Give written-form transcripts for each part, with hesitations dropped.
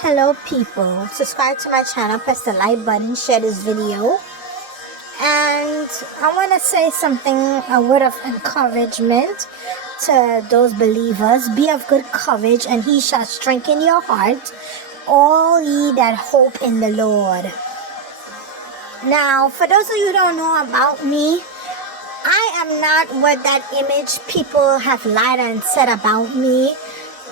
Hello people, subscribe to my channel, press the like button, share this video, and I want to say something, a word of encouragement to those believers. Be of good courage, and he shall strengthen your heart, all ye that hope in the Lord. Now, for those of you who don't know about me, I am not what that image people have lied and said about me.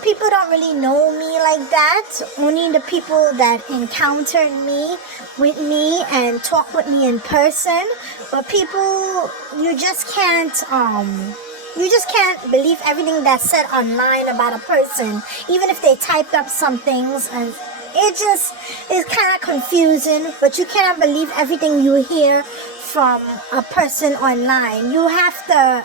People don't really know me like that. Only the people that encountered me with me and talk with me in person. But people, you just can't believe everything that's said online about a person, even if they typed up some things, and it just is kind of confusing. But you cannot believe everything you hear from a person online. You have to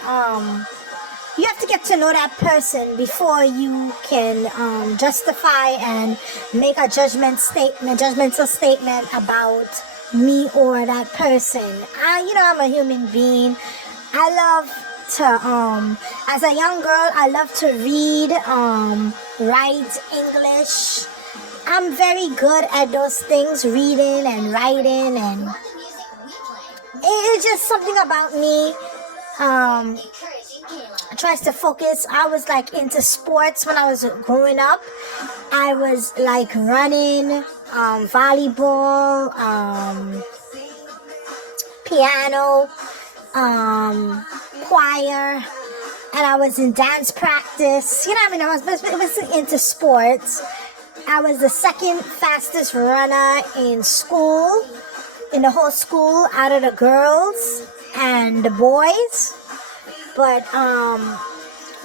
get to know that person before you can justify and make a judgmental statement about me or that person. I'm a human being. I love to, as a young girl, I love to read, write English. I'm very good at those things, reading and writing, and it's just something about me. Tries to focus. I was like into sports when I was growing up. I was like running, volleyball, piano, choir, and I was in dance practice. I was into sports. I was the second fastest runner in school, in the whole school, out of the girls and the boys. But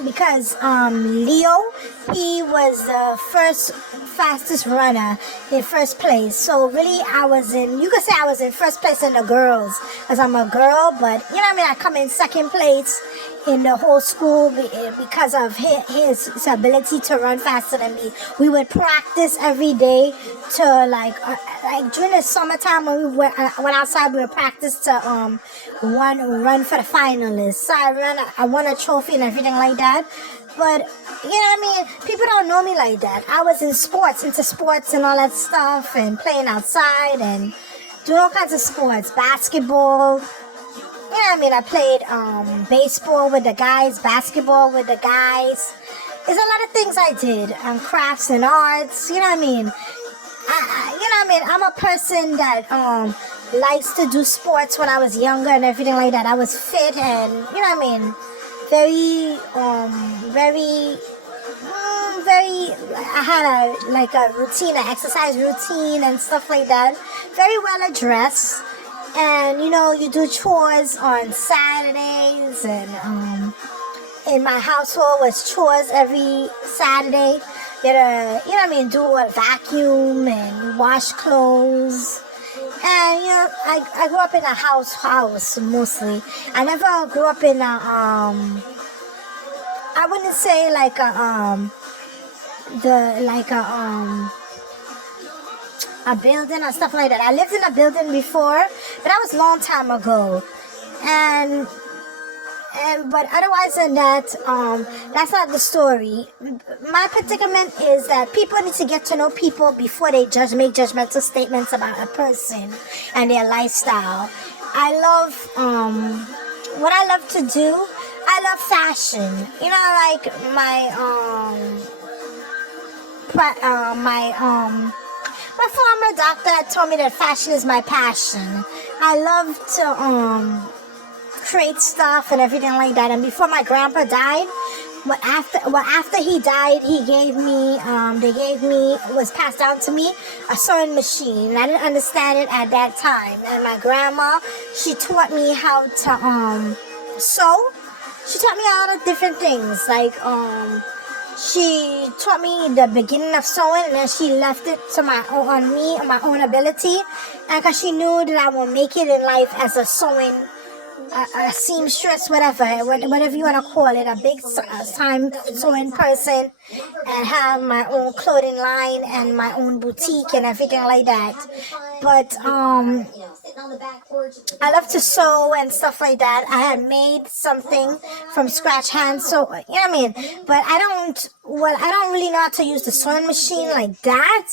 because Leo, he was the first fastest runner in first place. So really, you could say I was in first place in the girls, because I'm a girl. But I come in second place in the whole school because of his ability to run faster than me. We would practice every day to like during the summertime when we went outside. We would practice to run for the finalists. So I won a trophy and everything like that. But people don't know me like that. I was into sports and all that stuff, and playing outside and doing all kinds of sports, basketball. I played baseball with the guys, basketball with the guys. There's a lot of things I did, crafts and arts. I'm a person that likes to do sports. When I was younger and everything like that, I was fit and very. I had a routine, an exercise routine and stuff like that. Very well addressed. And you do chores on Saturdays, and in my household was chores every Saturday. Do a vacuum and wash clothes. And I grew up in a house mostly. I never grew up in a I wouldn't say a building or stuff like that. I lived in a building before, but that was a long time ago. But otherwise than that, that's not the story. My predicament is that people need to get to know people before they make judgmental statements about a person and their lifestyle. I love what I love to do. I love fashion. My former doctor had told me that fashion is my passion. I love to create stuff and everything like that. And before my grandpa died, after he died, he gave me, was passed down to me, a sewing machine. I didn't understand it at that time. And my grandma, she taught me how to sew. She taught me a lot of different things, she taught me the beginning of sewing, and then she left it to my own ability, and because she knew that I will make it in life as a sewing, a seamstress, whatever you want to call it, a big time sewing person, and have my own clothing line and my own boutique and everything like that. But I love to sew and stuff like that. I had made something from scratch, hand sew, you know what I mean? But I don't really know how to use the sewing machine like that.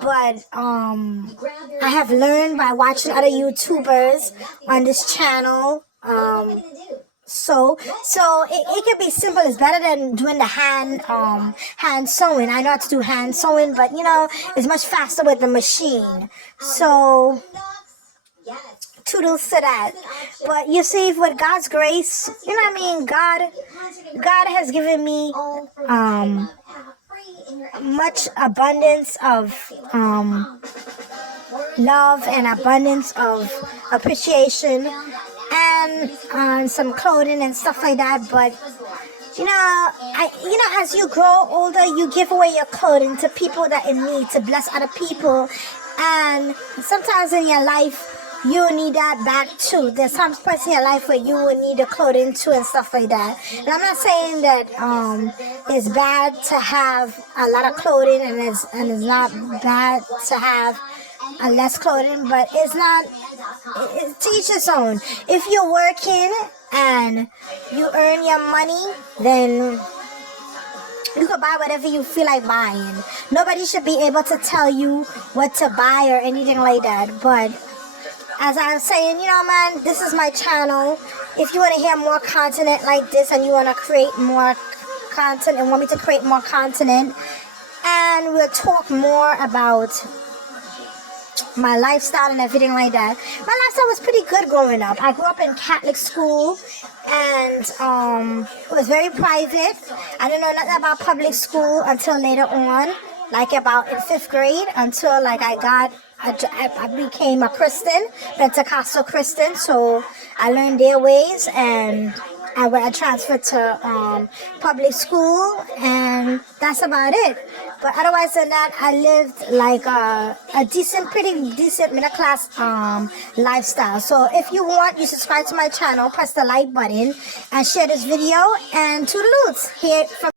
But I have learned by watching other YouTubers on this channel. So it can be simple. It's better than doing the hand sewing. I know how to do hand sewing, but you know, it's much faster with the machine. So toodles to that. But you see, with God's grace, you know what I mean, God has given me much abundance of love and abundance of appreciation and some clothing and stuff like that. But as you grow older, you give away your clothing to people that in need, to bless other people. And sometimes in your life, you need that back too. There's some points in your life where you will need the clothing too and stuff like that. And I'm not saying that it's bad to have a lot of clothing and it's not bad to have a less clothing, but it's to each its own. If you're working and you earn your money, then you can buy whatever you feel like buying. Nobody should be able to tell you what to buy or anything like that. But as I was saying, man, this is my channel. If you want to hear more content like this and you want to create more content and want me to create more content, and we'll talk more about my lifestyle and everything like that. My lifestyle was pretty good growing up. I grew up in Catholic school, and it was very private. I didn't know nothing about public school until later on, like about in 5th grade, until I became a Christian, Pentecostal Christian. So I learned their ways, and I transferred to public school, and that's about it. But otherwise than that, I lived like a pretty decent middle class lifestyle. So if you want, you subscribe to my channel, press the like button, and share this video. And toodaloots here from